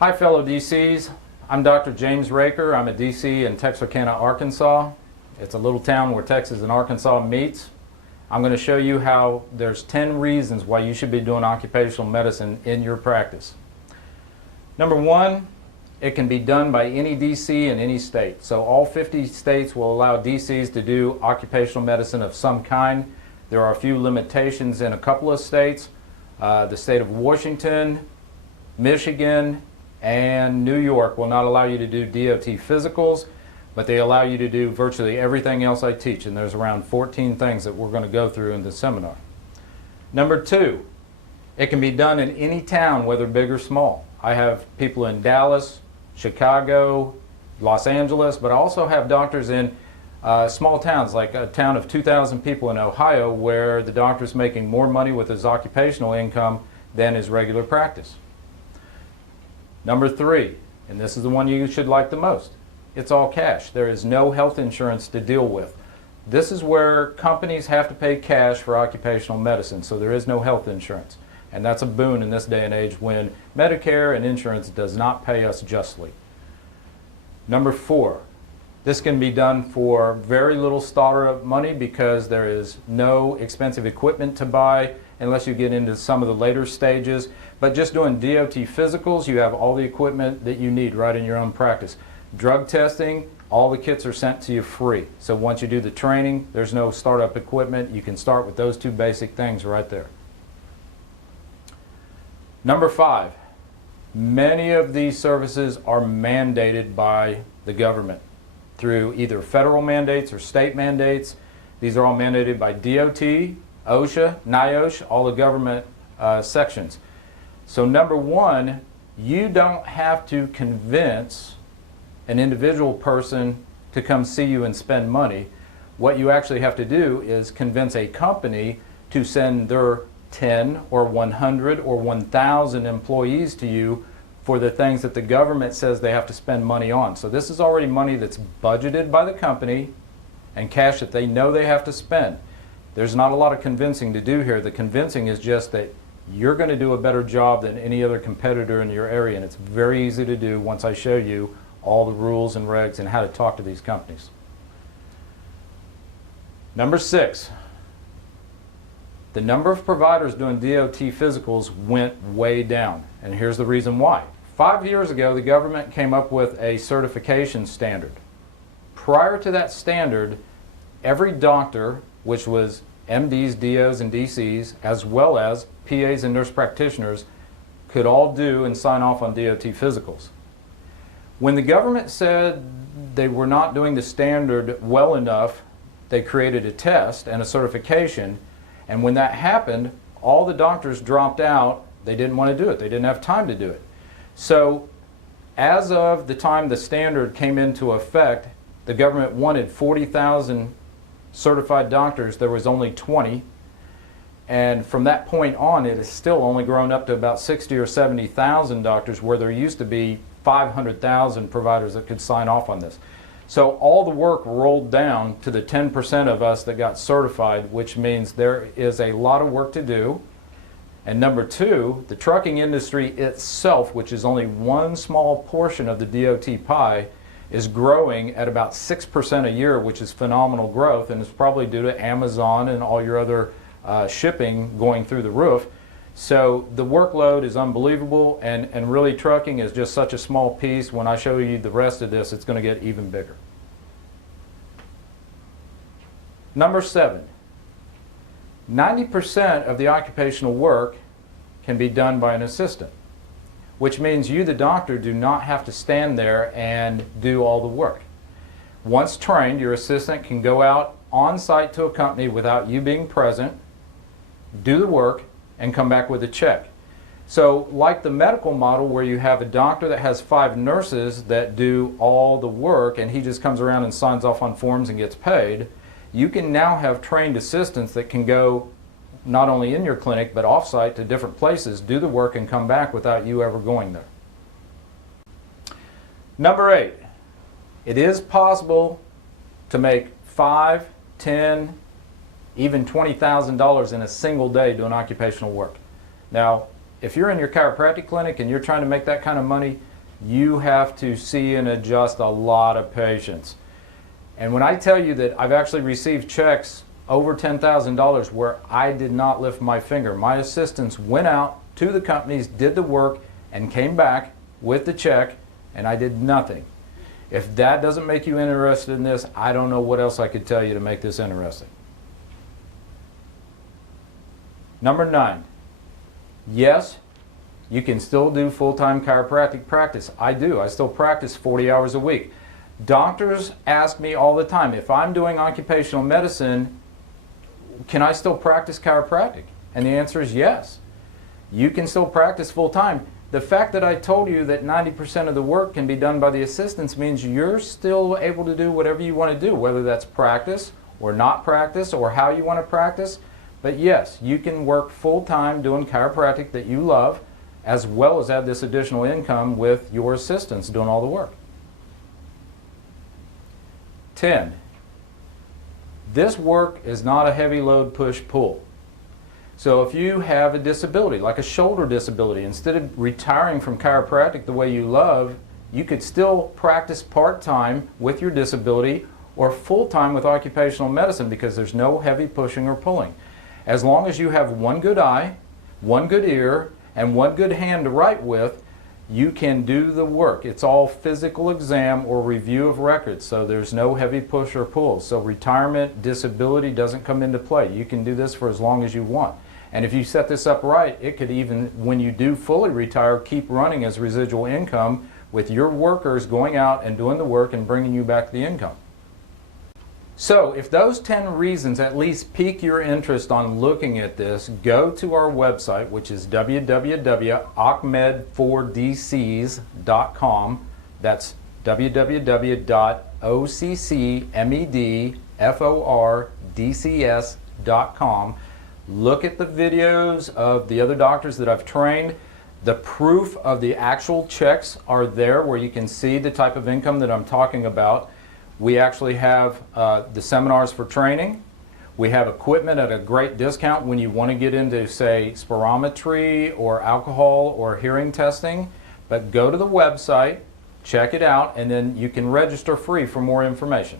Hi fellow DCs, I'm Dr. James Raker. I'm a DC in Texarkana, Arkansas. It's a little town where Texas and Arkansas meets. I'm going to show you how there's 10 reasons why you should be doing occupational medicine in your practice. Number one, it can be done by any DC in any state. So all 50 states will allow DCs to do occupational medicine of some kind. There are a few limitations in a couple of states. The state of Washington, Michigan, and New York will not allow you to do DOT physicals, but they allow you to do virtually everything else I teach, and there's around 14 things that we're going to go through in this seminar. Number two, it can be done in any town, whether big or small. I have people in Dallas, Chicago, Los Angeles, but I also have doctors in small towns, like a town of 2,000 people in Ohio, where the doctor's making more money with his occupational income than his regular practice. Number three, and this is the one you should like the most, it's all cash. There is no health insurance to deal with. This is where companies have to pay cash for occupational medicine, so there is no health insurance. And that's a boon in this day and age when Medicare and insurance does not pay us justly. Number four, this can be done for very little startup money because there is no expensive equipment to buy unless you get into some of the later stages. But just doing DOT physicals, you have all the equipment that you need right in your own practice. Drug testing, all the kits are sent to you free. So once you do the training, there's no startup equipment. You can start with those two basic things right there. Number five, many of these services are mandated by the government through either federal mandates or state mandates. These are all mandated by DOT, OSHA, NIOSH, all the government sections. So number one, you don't have to convince an individual person to come see you and spend money. What you actually have to do is convince a company to send their 10 or 100 or 1,000 employees to you for the things that the government says they have to spend money on. So this is already money that's budgeted by the company and cash that they know they have to spend. There's not a lot of convincing to do here. The convincing is just that you're going to do a better job than any other competitor in your area, and it's very easy to do once I show you all the rules and regs and how to talk to these companies. Number six, the number of providers doing DOT physicals went way down, and here's the reason why. 5 years ago, the government came up with a certification standard. Prior to that standard, every doctor, which was MDs, DOs, and DCs, as well as PAs and nurse practitioners, could all do and sign off on DOT physicals. When the government said they were not doing the standard well enough, they created a test and a certification, and when that happened, all the doctors dropped out. They didn't want to do it. They didn't have time to do it. So as of the time the standard came into effect, the government wanted 40,000 certified doctors. There was only 20. And from that point on, it has still only grown up to about 60 or 70,000 doctors, where there used to be 500,000 providers that could sign off on this. So all the work rolled down to the 10% of us that got certified, which means there is a lot of work to do. And number two, the trucking industry itself, which is only one small portion of the DOT pie, is growing at about 6% a year, which is phenomenal growth, and it's probably due to Amazon and all your other shipping going through the roof. So the workload is unbelievable, and really trucking is just such a small piece. When I show you the rest of this, it's going to get even bigger. Number seven, 90% of the occupational work can be done by an assistant, which means you, the doctor, do not have to stand there and do all the work. Once trained, your assistant can go out on site to a company without you being present, do the work, and come back with a check. So like the medical model where you have a doctor that has 5 nurses that do all the work and he just comes around and signs off on forms and gets paid, you can now have trained assistants that can go not only in your clinic but off-site to different places, do the work, and come back without you ever going there. Number 8, it is possible to make $5, $10, even $20,000 in a single day doing occupational work. Now, if you're in your chiropractic clinic and you're trying to make that kind of money, you have to see and adjust a lot of patients. And when I tell you that I've actually received checks over $10,000 where I did not lift my finger, my assistants went out to the companies, did the work, and came back with the check, and I did nothing. If that doesn't make you interested in this, I don't know what else I could tell you to make this interesting. Number 9, yes, you can still do full-time chiropractic practice. I do. I still practice 40 hours a week. Doctors ask me all the time, if I'm doing occupational medicine, can I still practice chiropractic? And the answer is yes. You can still practice full-time. The fact that I told you that 90% of the work can be done by the assistants means you're still able to do whatever you want to do, whether that's practice or not practice or how you want to practice. But yes, you can work full-time doing chiropractic that you love, as well as add this additional income with your assistants doing all the work. 10. This work is not a heavy load push-pull. So if you have a disability, like a shoulder disability, instead of retiring from chiropractic the way you love, you could still practice part-time with your disability or full-time with occupational medicine because there's no heavy pushing or pulling. As long as you have one good eye, one good ear, and one good hand to write with, you can do the work. It's all physical exam or review of records, so there's no heavy push or pull. So retirement, disability doesn't come into play. You can do this for as long as you want. And if you set this up right, it could even, when you do fully retire, keep running as residual income with your workers going out and doing the work and bringing you back the income. So if those 10 reasons at least pique your interest on looking at this, go to our website, which is www.occmed4dcs.com. That's www.occmedfordcs.com. Look at the videos of the other doctors that I've trained. The proof of the actual checks are there where you can see the type of income that I'm talking about. We actually have the seminars for training. We have equipment at a great discount when you want to get into, say, spirometry or alcohol or hearing testing. But go to the website, check it out, and then you can register free for more information.